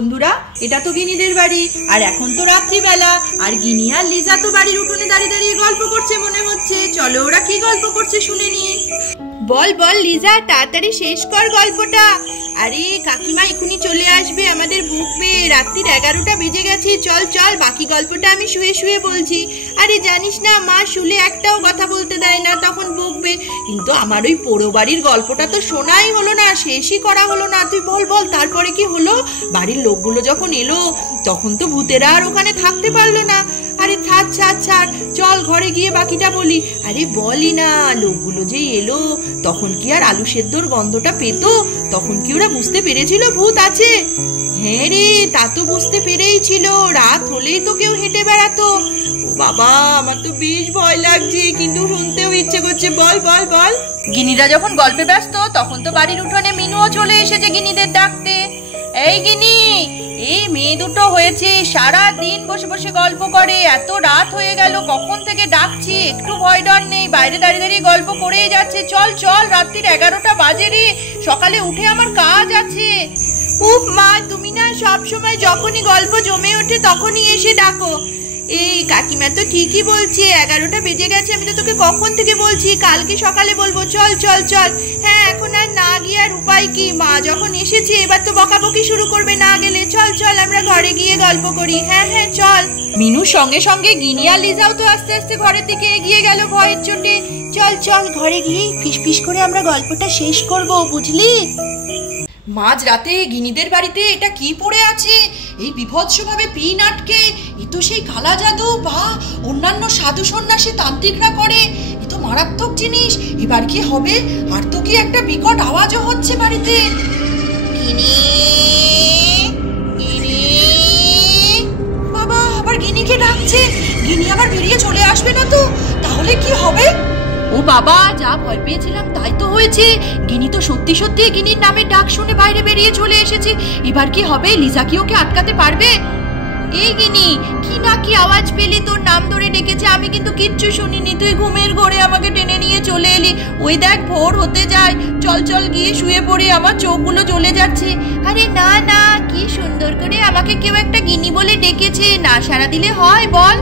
বন্ধুরা, এটা তো গিনিদের বাড়ি, আর এখন তো রাত্রিবেলা, আর গিনি আর লিজা তো বাড়ির উঠোনে দাঁড়িয়ে দাঁড়িয়ে গল্প করছে মনে হচ্ছে। চলো ওরা কি গল্প করছে শুনে নি। বল বল লিজা, তাড়াতাড়ি শেষ কর গল্পটা। আরে কাকিমা এখুনি চলে আসবে, আমাদের বকবে, রাত্রির 11টা বেজে গেছে। চল চল, বাকি গল্পটা আমি শুয়ে শুয়ে বলছি। আরে জানিস না, মা শুলে একটাও কথা বলতে দেয় না, তখন বকবে। কিন্তু আমার ওই পোড়ো বাড়ির গল্পটা তো শোনাই হলো না, শেষই করা হলো না। তুই বল বল, তারপরে কি হলো? বাড়ির লোকগুলো যখন এলো তখন তো ভূতেরা আর ওখানে থাকতে পারলো না। আরে ছাড় ছাড় ছাড়, চল ঘরে গিয়ে বাকিটা বলি। আরে বলি না, লোকগুলো যে এলো তখন কি আর আলু সেদ্ধর গন্ধটা পেত? তখন কি ওরা বুঝতে পেরেছিল ভূত আছে? হ্যাঁ রে, তা তো বুঝতে পেরেই ছিল। রাত হলেই তো কেউ হেঁটে বেড়াতো। ও বাবা, আমার তো বেশ ভয় লাগছে, কিন্তু শুনতেও ইচ্ছে করছে। বল বল বল। গিনিরা যখন গল্পে ব্যস্ত তখন তো বাড়ির উঠোনে মিনুও চলে এসেছে গিনিদের ডাকতে। এই গিনি, এই মেয়ে দুটো হয়েছে সারা দিন বসে বসে গল্প করে, এত রাত হয়ে গেল, কখন থেকে ডাকছি, একটু ভয় ডর নেই, বাইরে দাঁড়িয়ে দাঁড়িয়ে গল্প করেই যাচ্ছে। চল চল, রাত্রির 11টা বাজে রে, সকালে উঠে আমার কাজ আছে। উফ মা, তুমি না সব সময় যখনই গল্প জমে ওঠে তখনই এসে ডাকো। এই কাকিমা তো ঠিকই বলছে, 11টা বেজে গেছে। আমি তো তোকে কখন থেকে বলছি কালকে সকালে বলবো। চল চল চল। হ্যাঁ, এখন আর না গিয়ে আর উপায় কি? মা যখন এসেছে এবার তো বকাবকি শুরু করবে না গেলে। চল চল, আমরা ঘরে গিয়ে গল্প করি। হ্যাঁ হ্যাঁ চল। মিনুর সঙ্গে সঙ্গে গিনি আর লিজাও তো আস্তে আস্তে ঘরের দিকে এগিয়ে গেল ভয়ের চোটে। চল চল, ঘরে গিয়ে ফিস ফিস করে আমরা গল্পটা শেষ করব, বুঝলি? মাঝ রাতে গিনিদের বাড়িতে এটা কি পড়ে আছে? এই বিভৎসভাবে পিন আটকে। এ তো সেই কালা জাদু বা অন্যান্য সাধু সন্ন্যাসী তান্ত্রিকরা করে। এ তো মারাত্মক জিনিস। এবার কি হবে? আর তো কি একটা বিকট আওয়াজও হচ্ছে বাড়িতে। গিনি গিনি, বাবা আবার গিনিকে ডাকছে। গিনি আবার বেরিয়ে চলে আসবে না তো? তাহলে কি হবে? ও বাবা, যা ভয় পেয়েছিলাম তাই তো হয়েছে। গিনি তো সত্যি সত্যি গিনির নামে ডাক শুনে বাইরে বেরিয়ে চলে এসেছে। এবার কি হবে? লিজা কি ওকে আটকাতে পারবে? এই গিনি, কি না কি আওয়াজ পেলি? তোর নাম ধরে ডেকেছে, আমি কিন্তু কিচ্ছু শুনিনি। তুই ঘুমের ঘোরে আমাকে টেনে নিয়ে চলে এলি। ওই দেখ, ভোর হতে যায়। চল চল গিয়ে শুয়ে পড়ি, আমার চোখগুলো জ্বলে যাচ্ছে। আরে না না, কি সুন্দর করে আমাকে কেউ একটা গিনি বলে ডেকেছে, না সাড়া দিলে হয় বল?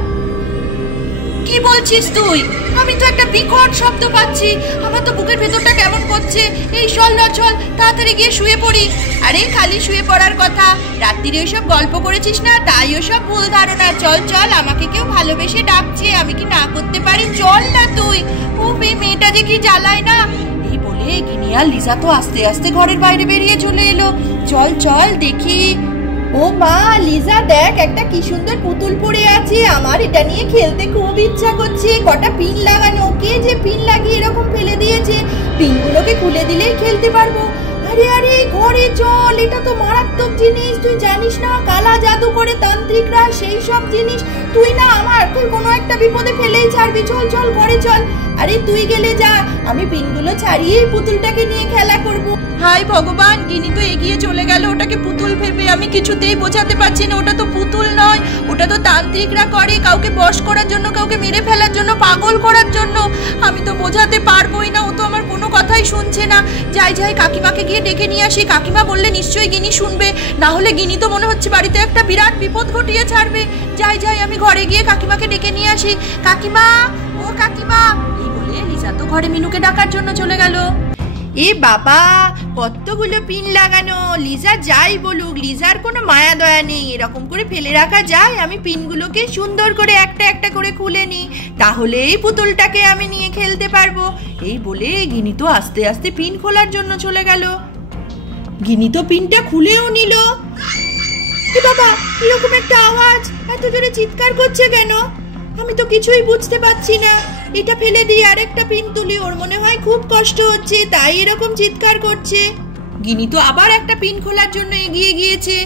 কি বলছিস তুই? আমি তো একটা বিকট শব্দ পাচ্ছি, আমার তো বুকের ভেতরটা কেমন করছে। এই চল না, চল তাড়াতাড়ি গিয়ে শুয়ে পড়ি। আরে খালি শুয়ে পড়ার কথা, রাত্রিরে ওইসব গল্প করেছিস না, তাই ওসব ভুল ধারণা। চল চল, আমাকে কেউ ভালোবেসে ডাকছে, আমি কি না করতে পারি? চল না তুই। ও মেয়েটা যে কি জ্বালায় না। এই বলে গিনি আর লিজা তো আস্তে আস্তে ঘরের বাইরে বেরিয়ে চলে এলো। চল চল দেখি। ও মা, লিজা দেখ, একটা কি সুন্দর পুতুল পড়ে আছে, আমার এটা নিয়ে খেলতে খুব ইচ্ছা করছে। কটা পিন লাগানো, কে যে পিন লাগিয়ে এরকম ফেলে দিয়েছে? পিনগুলোকে খুলে দিলেই খেলতে পারবো। আরে আরে ঘরে চল, এটা তো মারাত্মক জিনিস। তুই জানিস না, কালা জাদু করে তান্ত্রিকরা, সেই সব জিনিস। তুই না আমার কোনো একটা বিপদে ফেলেই ছাড়বি। চল চল ঘরে চল। আরে তুই গেলে যা, আমি পিনগুলো ছাড়িয়ে পুতুলটাকে নিয়ে খেলা করব। হাই ভগবান, গিনি তো এগিয়ে চলে গেল ওটাকে পুতুল ভেবে। আমি কিছুতেই বোঝাতে পারছি না, ওটা তো পুতুল নয়, ওটা তো তান্ত্রিকরা করে, কাউকে বশ করার জন্য, কাউকে মেরে ফেলার জন্য, পাগল করার জন্য। আমি তো বোঝাতে পারবোই না, ও তো আমার কোনো কথাই শুনছে না। যাই যাই, কাকিমাকে গিয়ে ডেকে নিয়ে আসি। কাকিমা বললে নিশ্চয়ই গিনি শুনবে, না হলে গিনি তো মনে হচ্ছে বাড়িতে একটা বিরাট বিপদ ঘটিয়ে ছাড়বে। যাই যাই, আমি ঘরে গিয়ে কাকিমাকে ডেকে নিয়ে আসি। কাকিমা, ও কাকিমা। এই বলে লিজা তো ঘরে মিনুকে ডাকার জন্য চলে গেল। এ বাবা, কতগুলো পিন লাগানো। লিজা যাই বলুক, লিজার কোনো মায়া দয়া নেই, এরকম করে ফেলে রাখা যায়? আমি পিনগুলোকে সুন্দর করে একটা একটা করে খুলে নিই, তাহলেই পুতুলটাকে আমি নিয়ে খেলতে পারবো। এই বলে গিনি তো আস্তে আস্তে পিন খোলার জন্য চলে গেল। গিনি তো পিনটা খুলেও নিল। এ বাবা, এরকম একটা আওয়াজ, এত জোরে চিৎকার করছে কেন? আমি তো কিছুই বুঝতে পারছি না। এটা ফেলে দিয়ে আরেকটা পিন তুলি, ওর মনে হয় খুব কষ্ট হচ্ছে, তাই এরকম চিৎকার করছে। গিনি তো আবার একটা পিন খোলার জন্য এগিয়ে গিয়েছে।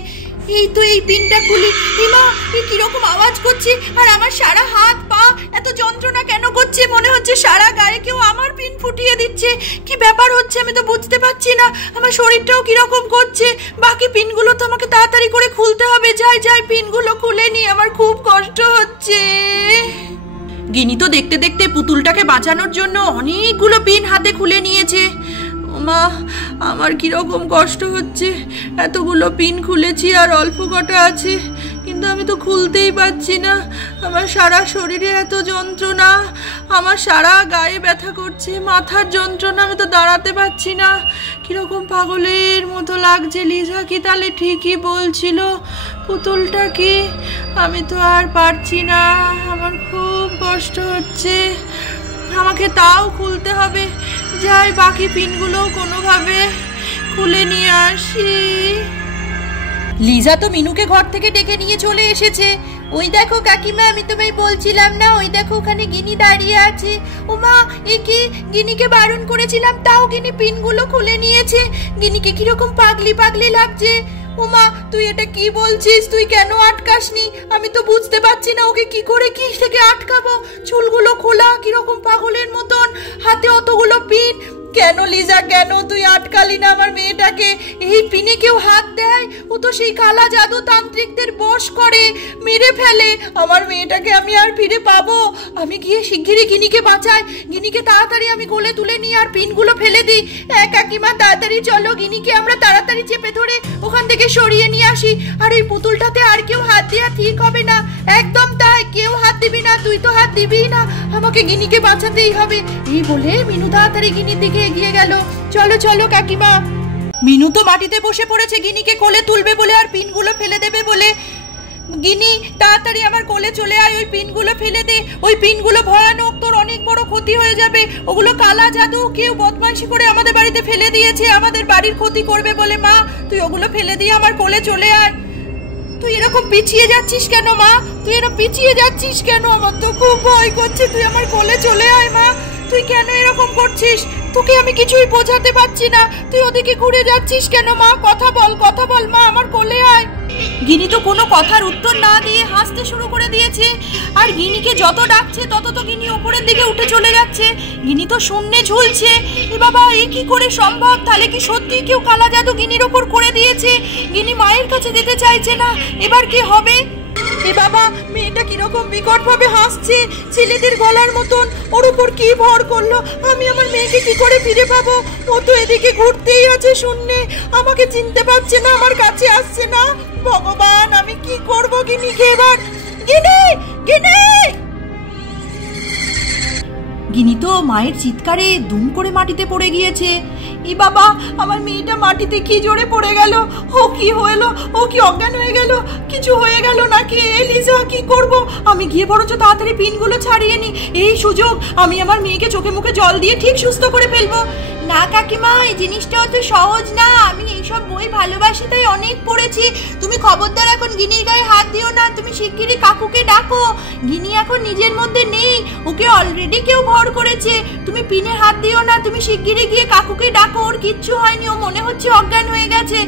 এই তো এই পিনটা খুলি। হিমা, এই কিরকম আওয়াজ করছে, আর আমার সারা হাত পা এত যন্ত্রণা কেন করছে? মনে হচ্ছে সারা গায়ে কেউ আমার পিন ফুটিয়ে দিচ্ছে। কি ব্যাপার হচ্ছে আমি তো বুঝতে পারছি না। আমার শরীরটাও কিরকম করছে। বাকি পিনগুলো তো আমাকে তাড়াতাড়ি করে খুলতে হবে। যাই যাই, পিনগুলো খুলে নি, আমার খুব কষ্ট হচ্ছে। গিনি তো দেখতে দেখতে পুতুলটাকে বাঁচানোর জন্য অনেকগুলো পিন হাতে খুলে নিয়েছে। মা, আমার কিরকম কষ্ট হচ্ছে। এতগুলো পিন খুলেছি আর অল্প কটা আছে, কিন্তু আমি তো খুলতেই পারছি না। আমার সারা শরীরে এত যন্ত্রণা, আমার সারা গায়ে ব্যথা করছে, মাথার যন্ত্রণা, আমি তো দাঁড়াতে পারছি না। কিরকম পাগলের মতো লাগছে। লিজা কি তাহলে ঠিকই বলছিল? পুতুলটা কি? আমি তো আর পারছি না, আমার খুব কষ্ট হচ্ছে। আমাকে তাও খুলতে হবে। যাই, বাকি পিনগুলো কোনোভাবে খুলে নিয়ে আসি। লিজা তো মিনুকে ঘর থেকে ডেকে নিয়ে চলে এসেছে। ওই দেখো কাকিমা, আমি তোমায় বলছিলাম না, ওই দেখো ওখানে গিনি দাঁড়িয়ে আছে। ওমা, এ কি? গিনিকে বারণ করেছিলাম তাও গিনি পিনগুলো খুলে নিয়েছে। গিনিকে কিরকম পাগলি পাগলি লাগছে। ওমা, তুই এটা কি বলছিস? তুই কেন আটকাসনি? আমি তো বুঝতে পারছি না ওকে কি করে কি থেকে আটকাবো। চুলগুলো খোলা, কিরকম পাগলের মতন, হাতে অতগুলো পিন। কেন লিজা, কেন তুই আটকালি না আমার মেয়েটাকে? এই পিনে কেউ হাত দেয়, ও তো সেই কালা জাদু তান্ত্রিকদের বশ করে, মেরে ফেলে। আমার মেয়েটাকে আমি আর ফিরে পাবো? আমি গিয়ে শিগগিরই গিনিকে বাঁচাই। গিনিকে তাড়াতাড়ি আমি কোলে তুলে নিই আর পিনগুলো ফেলে দিই। কাকিমা, তাড়াতাড়ি চলো, গিনিকে আমরা তাড়াতাড়ি চেপে ধরে ওখান থেকে সরিয়ে নিয়ে আসি। আর এই পুতুলটাতে আর কেউ হাত দেওয়া ঠিক হবে না। একদম তাই, কেউ হাত দিবি না, তুই তো হাত দিবি না। আমাকে গিনিকে বাঁচাতেই হবে। এই বলে মিনু তাড়াতাড়ি গিনির দিকে এগিয়ে গেল। চলো চলো কাকিমা। মিনু তো মাটিতে বসে পড়েছে গিনিকে কোলে তুলবে বলে আর পিনগুলো ফেলে দেবে বলে। গিনি, তাড়াতাড়ি আমার কোলে চলে আয়, ওই পিনগুলো ফেলে দে। ওই পিনগুলো ভয়ানক, তোর অনেক বড় ক্ষতি হয়ে যাবে। ওগুলো কালা জাদু, কেউ বদমাইশি করে আমাদের বাড়িতে ফেলে দিয়েছে, আমাদের বাড়ির ক্ষতি করবে বলে। মা, তুই ওগুলো ফেলে দিয়ে আমার কোলে চলে আয়। তুই এরকম পিছিয়ে যাচ্ছিস কেন মা? তুই এরকম পিছিয়ে যাচ্ছিস কেন? আমার তো খুব ভয় করছে। তুই আমার কোলে চলে আয় মা। তুই কেন এরকম করছিস? তোকে আমি কিছুই বোঝাতে পারছি না। তুই ওদিকে ঘুরে যাচ্ছিস কেন মা? কথা বল, কথা বল মা, আমার কোলে আয়। গিনি তো কোনো কথার উত্তর না দিয়ে হাসতে শুরু করে দিয়েছে। আর গিনিকে যত ডাকছে তত তো গিনি ওপরের দিকে উঠে চলে যাচ্ছে। গিনি তো শূন্যে ঝুলছে। এ বাবা, এ কি করে সম্ভব? তাহলে কি সত্যি কেউ কালা জাদু গিনির ওপর করে দিয়েছে? গিনি মায়ের কাছে যেতে চাইছে না। এবার কি হবে? এ বাবা, মেয়েটা কিরকম বিকট ভাবে হাসছে, ছেলেদের গলার মতন। ওর উপর কি ভর করলো? আমি আমার মেয়েকে কি করে ফিরে পাবো? ও তো এদিকে ঘুরতেই আছে শূন্যে, আমাকে চিনতে পারছে না, আমার কাছে আসছে না। ভগবান, আমি কি করবো গিনিকে এবার? গিনি, গিনি! গিনি তো মায়ের চিৎকারে দুম করে মাটিতে পড়ে গিয়েছে। ই বাবা, আমার মেয়েটা মাটিতে কি জোরে পড়ে গেল। ও কি হলো? ও কি অজ্ঞান হয়ে গেল? কিছু হয়ে গেল নাকি? লিজা, কি করব? আমি গিয়ে বরঞ্চ তাড়াতাড়ি পিনগুলো ছাড়িয়ে নি। এই সুযোগ, আমি আমার মেয়েকে চোখে মুখে জল দিয়ে ঠিক সুস্থ করে ফেলবো। না কাকিমা, এই জিনিসটা অত সহজ না। আমি এইসব বই ভালোবাসি, তাই অনেক পড়েছি। তুমি খবরদার এখন গিনির গায়ে হাত দিও না। তুমি শিগগিরই কাকুকে ডাকো। গিনি এখন নিজের মধ্যে নেই, ওকে অলরেডি কেউ ভর করেছে। তুমি পিনে হাত দিও না, তুমি শিগগিরই গিয়ে কাকুকে ডাকো। ওর কিচ্ছু হয়নি, ও মনে হচ্ছে অজ্ঞান হয়ে গেছে।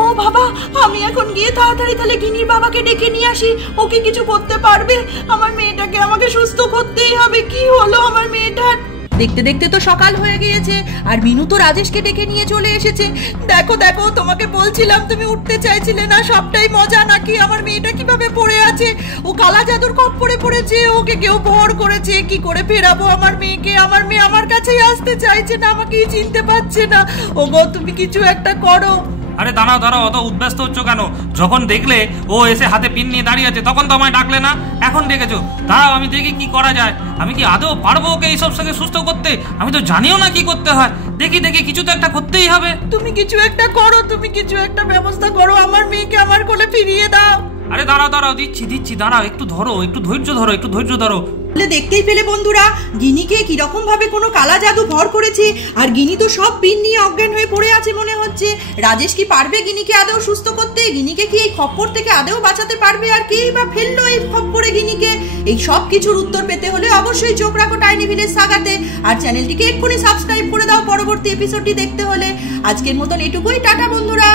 ও বাবা, আমি এখন গিয়ে তাড়াতাড়ি তাহলে গিনির বাবাকে ডেকে নিয়ে আসি। ওকে কিছু করতে পারবে? আমার মেয়েটাকে আমাকে সুস্থ করতেই হবে। কি হলো আমার মেয়েটার? দেখতে দেখতে তো সকাল হয়ে গিয়েছে আর মিনু তো রাজেশকে ডেকে নিয়ে চলে এসেছে। দেখো দেখো, তোমাকে বলছিলাম তুমি উঠতে চাইছিলে না, সবটাই মজা নাকি? আমার মেয়েটা কিভাবে পড়ে আছে? ও কালা জাদুর খপ্পরে পড়েছে, ওকে কেউ ভর করেছে। কি করে ফেরাবো আমার মেয়েকে? আমার মেয়ে আমার কাছেই আসতে চাইছে না, আমাকেই চিনতে পারছে না। ওগো, তুমি কিছু একটা করো। আরে দাঁড়াও দাঁড়াও, অত উদ্ব্যস্ত হচ্ছ কেন? যখন দেখলে ও এসে হাতে পিন নিয়ে দাঁড়িয়ে আছে তখন তো আমায় ডাকলে না, এখন ডেকেছো। দাঁড়াও, আমি দেখি কি করা যায়। আমি কি আদৌ পারবো ওকে এইসব থেকে সুস্থ করতে? আমি তো জানিও না কি করতে হয়। দেখি দেখি, কিছু তো একটা করতেই হবে। তুমি কিছু একটা করো, তুমি কিছু একটা ব্যবস্থা করো, আমার মেয়েকে আমার কোলে ফিরিয়ে দাও। আরে দাঁড়াও দাঁড়াও, দিচ্ছি দিচ্ছি, দাঁড়াও, একটু ধরো, একটু ধৈর্য ধরো, একটু ধৈর্য ধরো। দেখতেই পেলে বন্ধুরা, গিনিকে কিরকম ভাবে কোনো কালা জাদু ভর করেছে। আর গিনি তো সব পিন নিয়ে অজ্ঞান হয়ে পড়ে আছে মনে হচ্ছে। রাজেশ কি পারবে গিনিকে আদৌ সুস্থ করতে? গিনিকে কি এই খপ্পর থেকে আদৌ বাঁচাতে পারবে? আর কি বা ফেললো এই খপ্পরে গিনিকে? এই সব কিছুর উত্তর পেতে হলে অবশ্যই চোখ রাখো টাইনি ভিলেজ সাগাতে। আর চ্যানেলটিকে এক্ষুনি সাবস্ক্রাইব করে দাও পরবর্তী এপিসোডটি দেখতে হলে। আজকের মতন এটুকুই, টাটা বন্ধুরা।